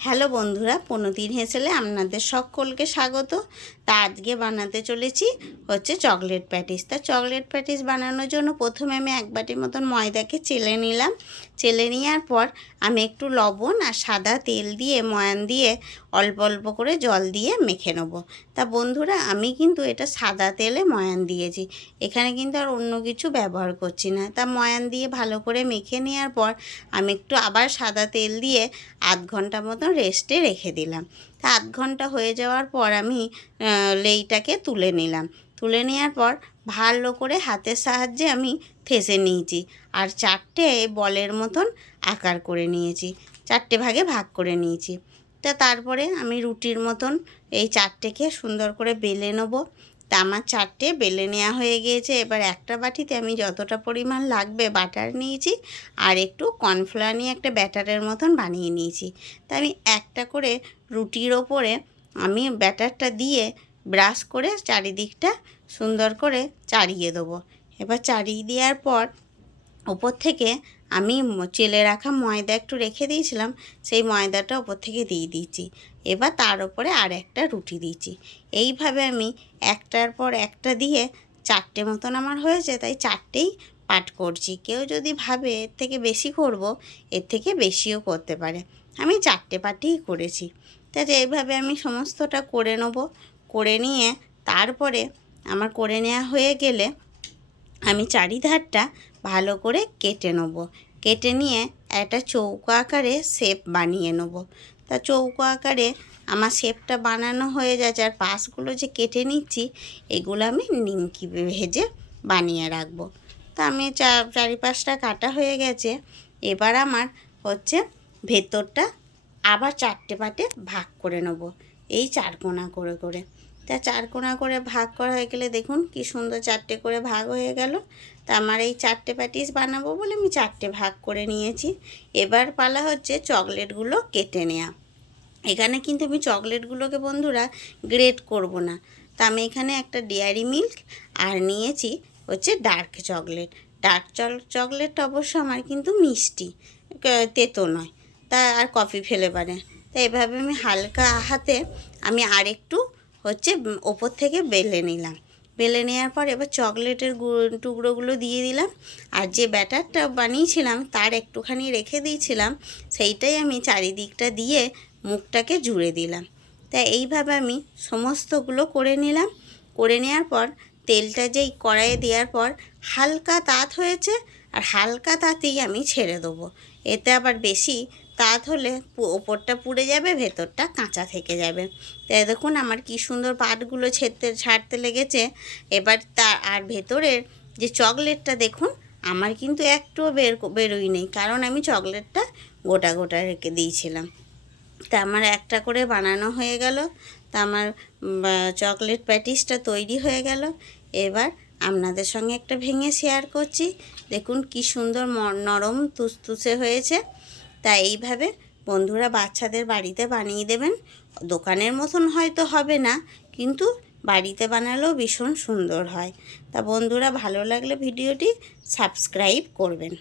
Hello বন্ধুরা, প্রণতির হেসেলে আপনাদের সকলকে স্বাগত। তা আজকে বানাতে চলেছি চকলেট প্যাটিস। তা চকলেট প্যাটিস বানানোর জন্য প্রথমে আমি 1 বাটির মতন ময়দাকে চেলে নিলাম। চেলে নেওয়ার পর আমি একটু লবণ আর সাদা তেল দিয়ে ময়ান দিয়ে অল্প অল্প করে জল দিয়ে মেখে নেব। তা বন্ধুরা, আমি কিন্তু এটা সাদা তেলে ময়ান দিয়েছি, এখানে কিন্তু আর অন্য কিছু ব্যবহার করছি না। তা ময়ান দিয়ে ভালো করে মেখে নেওয়ার পর আমি একটু আবার সাদা তেল দিয়ে আধ ঘন্টা মতন রেস্টে রেখে দিলাম। তা আধ ঘন্টা হয়ে যাওয়ার পর আমি লেইটাকে তুলে নিলাম। তুলে নেওয়ার পর ভালো করে হাতের সাহায্যে আমি ঠেসে নিয়েছি আর 4টে বলের মতন আকার করে নিয়েছি, 4টে ভাগে ভাগ করে নিয়েছি। তা তারপরে আমি রুটির মতন এই 4টেকে সুন্দর করে বেলে নেব। তা আমার 4টে বেলে নেওয়া হয়ে গিয়েছে। এবার একটা বাটিতে আমি যতটা পরিমাণ লাগবে বাটার নিয়েছি আর একটু কর্নফ্লাওয়ার নিয়ে একটা ব্যাটারের মতন বানিয়ে নিয়েছি। তা আমি একটা করে রুটির ওপরে আমি ব্যাটারটা দিয়ে ব্রাশ করে চারিদিকটা সুন্দর করে চাড়িয়ে দেবো। এবার চাড়িয়ে দেওয়ার পর ওপর থেকে আমি চেলে রাখা ময়দা একটু রেখে দিয়েছিলাম, সেই ময়দাটা ওপর থেকে দিয়ে দিয়েছি। এবার তার উপরে আর একটা রুটি দিয়েছি। এইভাবে আমি একটার পর একটা দিয়ে 4টে মতন আমার হয়েছে, তাই 4টেই পাট করছি। কেউ যদি ভাবে এর থেকে বেশি করব, এর থেকে বেশিও করতে পারে। আমি 4টে পাটেই করেছি। তাতে এইভাবে আমি সমস্তটা করে নেব। করে নিয়ে তারপরে আমার করে নেওয়া হয়ে গেলে আমি চারিধারটা ভালো করে কেটে নেব। কেটে নিয়ে একটা চৌকো আকারে শেপ বানিয়ে নেব। তা চৌকো আকারে আমার শেপটা বানানো হয়ে যাচ্ছে, আর পাশগুলো যে কেটে নিচ্ছি এগুলো আমি নিমকি ভেজে বানিয়ে রাখবো। তা আমি চারিপাশটা কাটা হয়ে গেছে। এবার আমার ভেতরটা আবার 4টে পাটে ভাগ করে নেব, এই 4 কোণা করে করে। তা 4 কোণা করে ভাগ করা হয়ে গেলে দেখুন কি সুন্দর 4টে করে ভাগ হয়ে গেল। তা আমার এই 4টে প্যাটিস বানাবো বলে আমি 4টে ভাগ করে নিয়েছি। এবার পালা চকলেটগুলো কেটে নেওয়া। এখানে কিন্তু আমি চকলেটগুলোকে বন্ধুরা গ্রেট করব না। তা আমি এখানে একটা ডেয়ারি মিল্ক আর নিয়েছি ডার্ক চকলেট। ডার্ক চকলেটটা অবশ্য আমার কিন্তু মিষ্টি, তেতো নয়, তা আর কফি ফ্লেভারে। তা এভাবে আমি হালকা হাতে আমি আরেকটু ওপর থেকে বেলে নিলাম। বেলে নেওয়ার পর এবার চকলেটের টুকরোগুলো দিয়ে দিলাম, আর যে ব্যাটারটা বানিয়েছিলাম তার একটুখানি রেখে দিয়েছিলাম, সেইটাই আমি চারিদিকটা দিয়ে মুখটাকে জুড়ে দিলাম। তা এইভাবে আমি সমস্তগুলো করে নিলাম। করে নেওয়ার পর তেলটা যেই কড়াইয়ে দেওয়ার পর হালকা তাত হয়েছে, আর হালকা তাতেই আমি ছেড়ে দেবো। এতে আবার বেশি তাত হলে ওপরটা পুড়ে যাবে, ভেতরটা কাঁচা থেকে যাবে। তাই দেখুন আমার কি সুন্দর পাটগুলো ছাড়তে লেগেছে। এবার আর ভেতরের যে চকলেটটা দেখুন আমার কিন্তু একটুও বেরোই নেই, কারণ আমি চকলেটটা গোটা গোটা রেখে দিয়েছিলাম। তা আমার একটা করে বানানো হয়ে গেল। তা আমার চকলেট প্যাটিসটা তৈরি হয়ে গেল। এবার আপনাদের সঙ্গে একটা ভেঙে শেয়ার করছি। দেখুন কি সুন্দর নরম তুসতুসে হয়েছে। তা এইভাবে বন্ধুরা বাচ্চাদের বাড়িতে বানিয়ে দেবেন। দোকানের মতন হয়তো হবে না, কিন্তু বাড়িতে বানালেও ভীষণ সুন্দর হয়। তা বন্ধুরা, ভালো লাগলে ভিডিওটি সাবস্ক্রাইব করবেন।